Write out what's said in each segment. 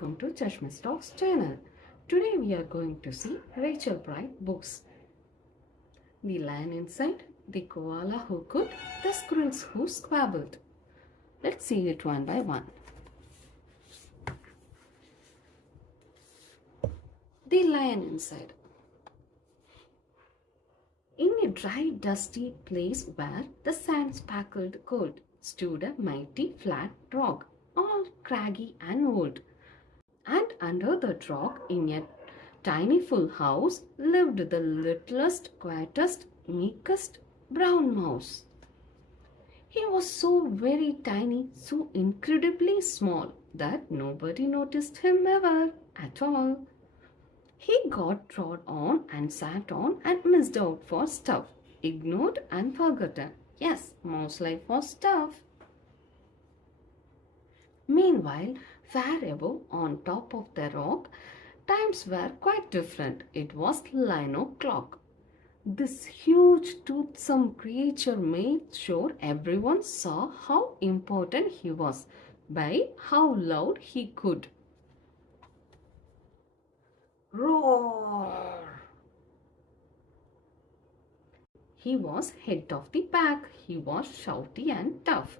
welcome to Chashma's Talks channel. Today we are going to see Rachel Bright books. The Lion Inside, The Koala Who Could, The Squirrels Who Squabbled. Let's see it one by one. The Lion Inside. In a dry, dusty place where the sand sparkled gold stood a mighty flat rock, all craggy and old. And under that rock, in a tiny full house, lived the littlest, quietest, meekest brown mouse. He was so very tiny, so incredibly small, that nobody noticed him ever at all. He got trod on and sat on and missed out for stuff, ignored and forgotten. Yes, mouse life was tough. Meanwhile, far above, on top of the rock, times were quite different. It was 9 o'clock. This huge, toothsome creature made sure everyone saw how important he was by how loud he could roar. He was head of the pack. He was shouty and tough.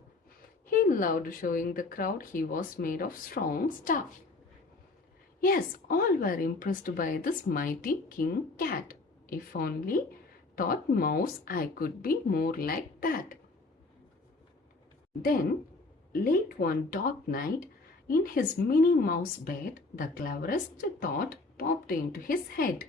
He loved showing the crowd he was made of strong stuff. Yes, all were impressed by this mighty king cat. If only, thought Mouse, I could be more like that. Then, late one dark night, in his Minnie Mouse bed, the cleverest thought popped into his head.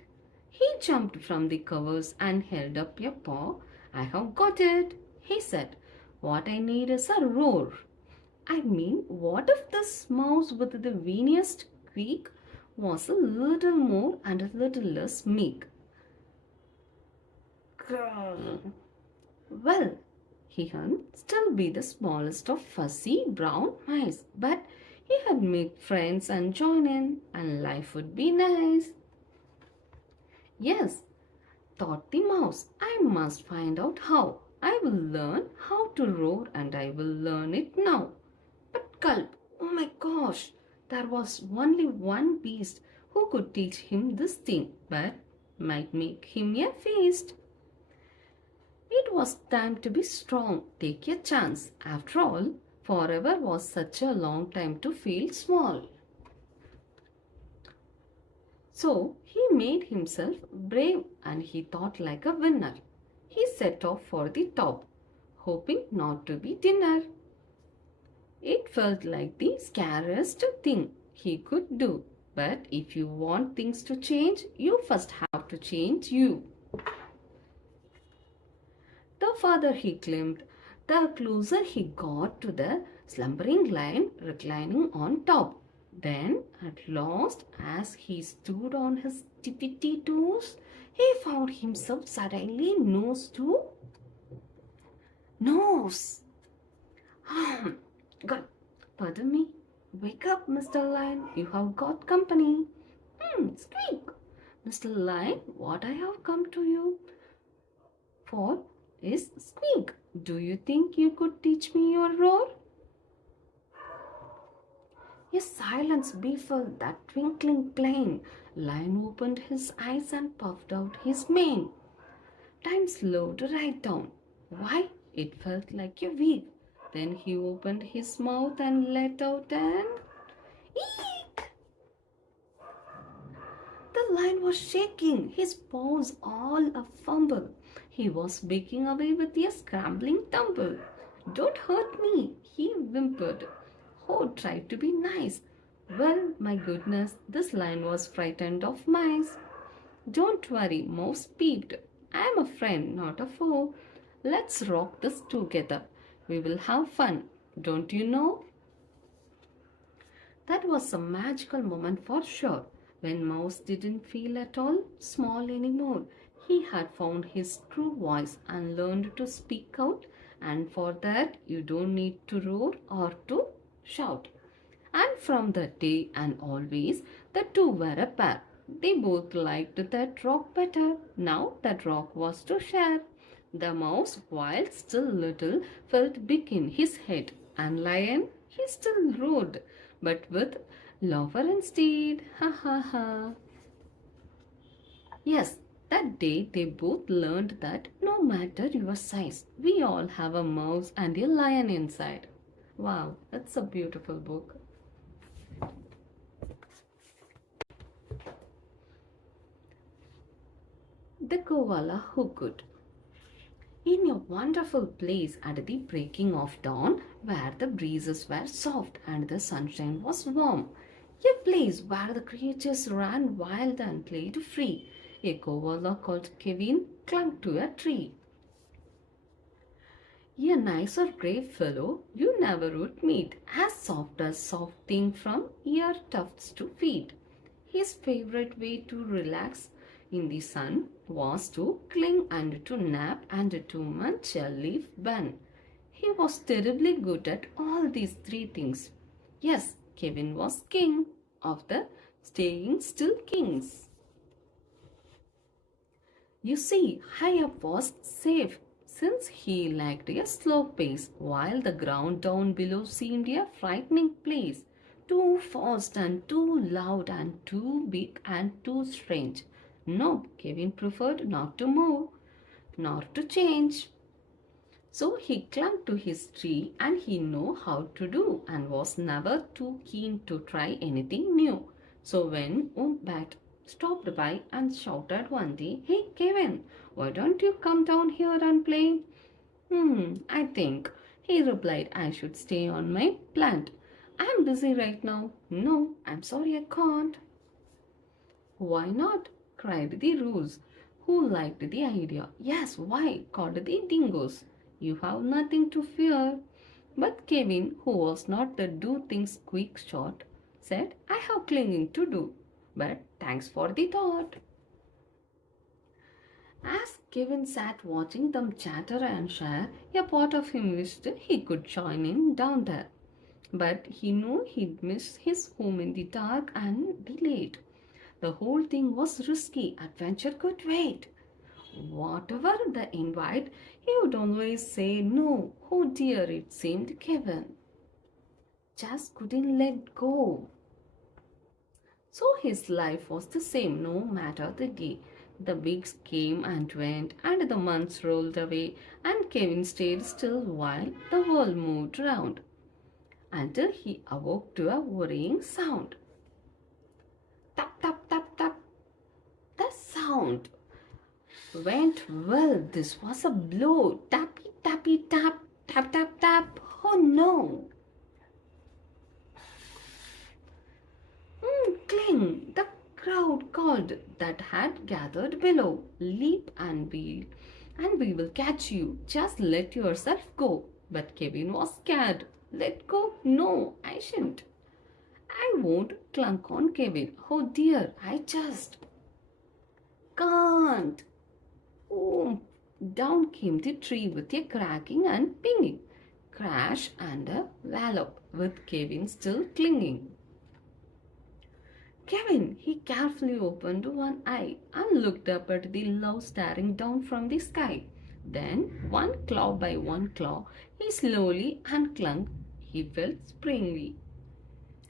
He jumped from the covers and held up a paw. I have got it, he said. What I need is a roar. I mean, what if this mouse with the weeniest squeak was a little more and a little less meek? Well, he had still be the smallest of fussy brown mice, but he had make friends and join in, and life would be nice. Yes, thought the mouse, I must find out how. I will learn how to roar and I will learn it now. But gulp, oh my gosh, there was only one beast who could teach him this thing, but might make him a feast. It was time to be strong, take a chance. After all, forever was such a long time to feel small. So he made himself brave and he thought like a winner. He set off for the top, hoping not to be dinner. It felt like the scariest thing he could do. But if you want things to change, you first have to change you. The further he climbed, the closer he got to the slumbering lion reclining on top. Then, at last, as he stood on his tippity toes, he found himself suddenly nose to nose. God, pardon me. Wake up, Mr. Lion. You have got company. Squeak. Mr. Lion, what I have come to you for is squeak. Do you think you could teach me your roar? A silence befell that twinkling plain. Lion opened his eyes and puffed out his mane. Time slowed right down. Why? It felt like a week. Then he opened his mouth and let out an eek. The lion was shaking, his paws all a fumble. He was baking away with a scrambling tumble. Don't hurt me, he whimpered. Oh, tried to be nice. Well, my goodness, this lion was frightened of mice. Don't worry, Mouse peeped. I am a friend, not a foe. Let's rock this together. We will have fun, don't you know? That was a magical moment for sure. When Mouse didn't feel at all small anymore, he had found his true voice and learned to speak out. And for that, you don't need to roar or to shout. And from that day and always, the two were a pair. They both liked that rock better. Now that rock was to share. The mouse, while still little, felt big in his head. And Lion, he still rode, but with laughter instead. Ha ha ha. Yes, that day they both learned that no matter your size, we all have a mouse and a lion inside. Wow, that's a beautiful book. The Koala Who Could. In a wonderful place at the breaking of dawn, where the breezes were soft and the sunshine was warm, a place where the creatures ran wild and played free, a koala called Kevin clung to a tree. A nicer brave fellow you never would meet, as soft as soft thing from ear tufts to feet. His favorite way to relax in the sun was to cling and to nap and to munch a leaf bun. He was terribly good at all these three things. Yes, Kevin was king of the staying still kings. You see, high up was safe since he liked a slow pace, while the ground down below seemed a frightening place, too fast and too loud and too big and too strange. No, Kevin preferred not to move, nor to change. So he clung to his tree and he knew how to do and was never too keen to try anything new. So when Wombat stopped by and shouted one day, "Hey Kevin, why don't you come down here and play?" I think, he replied, "I should stay on my plant. I'm busy right now." "No, I'm sorry I can't." "Why not?" cried the Rose, who liked the idea. "Yes, why?" called the Dingoes. "You have nothing to fear." But Kevin, who was not the do things quick shot, said, "I have clinging to do. But thanks for the thought." As Kevin sat watching them chatter and share, a part of him wished he could join in down there. But he knew he'd miss his home in the dark and be late. The whole thing was risky. Adventure could wait. Whatever the invite, he would always say no. Oh dear, it seemed Kevin just couldn't let go. So his life was the same no matter the day. The weeks came and went, and the months rolled away, and Kevin stayed still while the world moved round, until he awoke to a worrying sound. Tap, tap, tap, tap. The sound went well. This was a blow. Tappy, tappy, tap, tap, tap, tap. Oh no! Cling! The crowd called that had gathered below. "Leap and we will catch you. Just let yourself go." But Kevin was scared. "Let go? No, I shan't. I won't," clung on Kevin. "Oh dear, I just can't." Oh, down came the tree with a cracking and pinging. Crash and a wallop with Kevin still clinging. Kevin, he carefully opened one eye and looked up at the love staring down from the sky. Then, one claw by one claw, he slowly unclung. He felt springy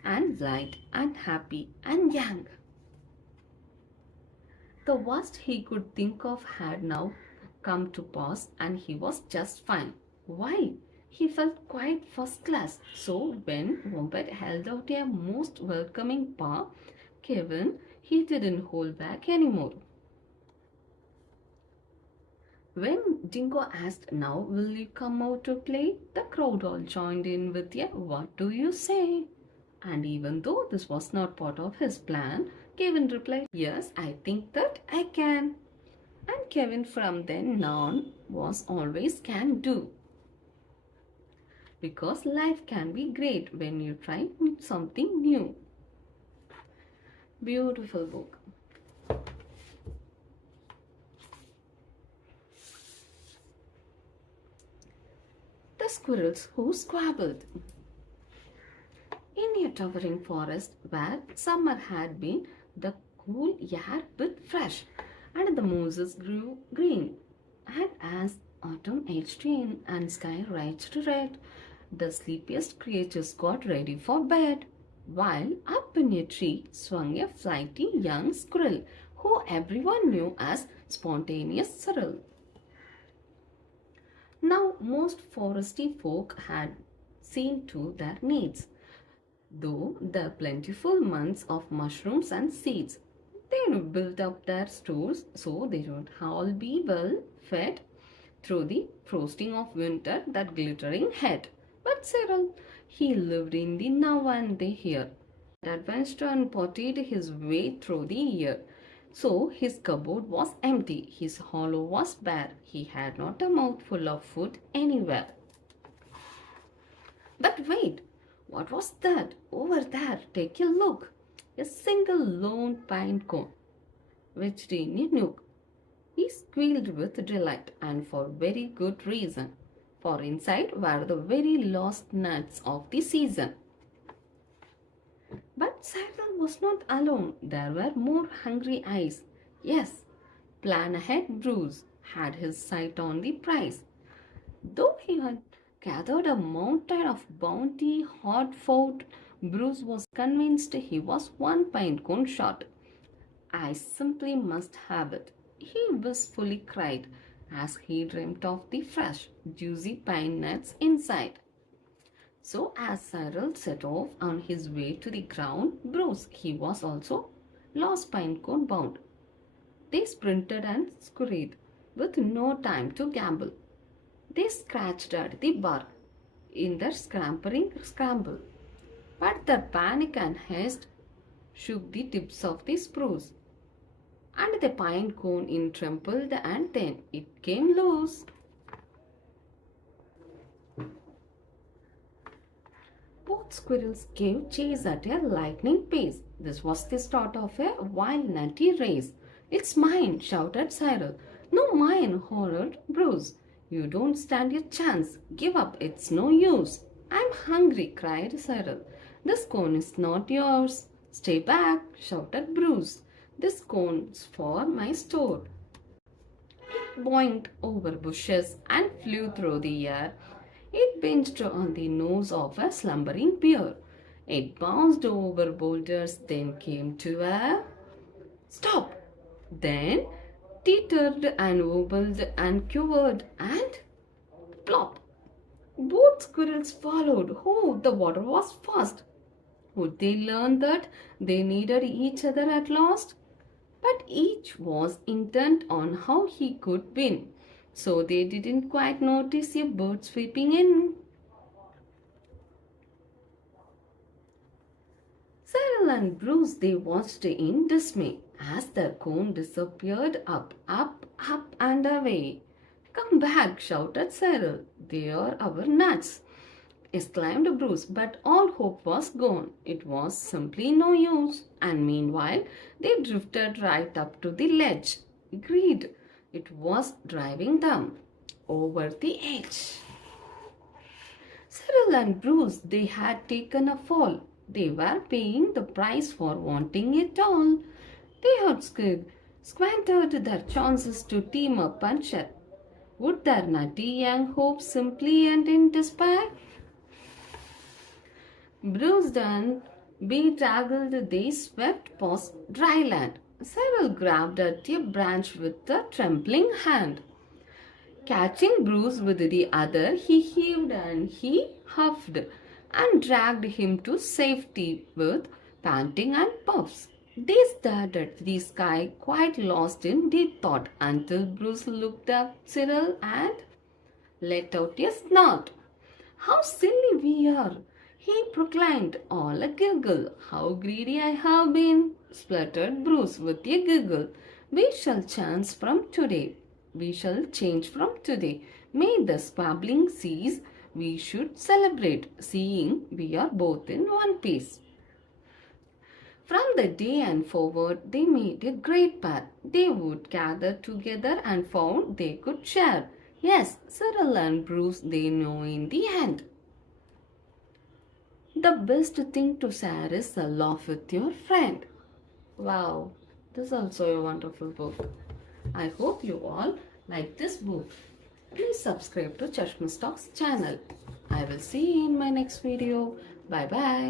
and light and happy and young. The worst he could think of had now come to pass, and he was just fine. Why? He felt quite first class. So when Wombat held out a most welcoming paw, Kevin, he didn't hold back anymore. When Dingo asked, "Now will you come out to play?" the crowd all joined in with a "What do you say?" And even though this was not part of his plan, Kevin replied, "Yes, I think that I can." And Kevin from then on was always can do. Because life can be great when you try something new. Beautiful book. The Squirrels Who Squabbled. In a towering forest where summer had been, the cool air bit fresh, and the mosses grew green. And as autumn edged in and sky reached red, The sleepiest creatures got ready for bed, while up in a tree swung a flighty young squirrel who everyone knew as Spontaneous Cyril. Now, most foresty folk had seen to their needs. Though the plentiful months of mushrooms and seeds, they built up their stores so they would all be well fed through the frosting of winter that glittering had. But Cyril, he lived in the now and the here, advanced and potted his way through the year. So his cupboard was empty, his hollow was bare, he had not a mouthful of food anywhere. But wait, what was that? Over there, take a look. A single lone pine cone, which Rini knew. He squealed with delight, and for very good reason, for inside were the very lost nuts of the season. But Cyril was not alone. There were more hungry eyes. Yes, plan ahead Bruce had his sight on the prize. Though he had gathered a mountain of bounty hard fought, Bruce was convinced he was one pine cone short. I simply must have it, he wistfully cried as he dreamt of the fresh, juicy pine nuts inside. So as Cyril set off on his way to the ground, Bruce, he was also lost pine cone bound. They sprinted and scurried with no time to gamble. They scratched at the bark in their scampering scramble, but their panic and haste shook the tips of the spruce, and the pine cone in trembled, and then it came loose. Both squirrels gave chase at a lightning pace. This was the start of a wild nutty race. It's mine, shouted Cyril. No, mine, hollered Bruce. You don't stand a chance. Give up, it's no use. I'm hungry, cried Cyril. This cone is not yours. Stay back, shouted Bruce. This cone's for my store. It boinged over bushes and flew through the air. It pinched on the nose of a slumbering bear. It bounced over boulders, then came to a stop. Then teetered and wobbled and quivered and plop. Both squirrels followed. Oh, the water was fast. Would they learn that they needed each other at last? But each was intent on how he could win, so they didn't quite notice a bird sweeping in. Cyril and Bruce, they watched in dismay as their cone disappeared up, and away. Come back, shouted Cyril. They are our nuts, exclaimed Bruce, but all hope was gone. It was simply no use, and meanwhile they drifted right up to the ledge. Greed, it was driving them over the edge. Cyril and Bruce, they had taken a fall. They were paying the price for wanting it all. They had squandered their chances to team up and share. Would their nutty young hopes simply end in despair? Bruised and bedraggled, they swept past dry land. Cyril grabbed at a branch with a trembling hand. Catching Bruce with the other, he heaved and he huffed and dragged him to safety with panting and puffs. They stared at the sky, quite lost in deep thought, until Bruce looked up Cyril and let out a snort. How silly we are, he proclaimed, all a giggle. How greedy I have been, spluttered Bruce with a giggle. We shall change from today. We shall change from today. May the squabbling cease. We should celebrate, seeing we are both in one piece. From the day and forward, they made a great pair. They would gather together and found they could share. Yes, Cyril and Bruce, they know in the end. The best thing to share is a laugh with your friend. Wow, this is also a wonderful book. I hope you all like this book. Please subscribe to Chashma Talks channel. I will see you in my next video. Bye bye.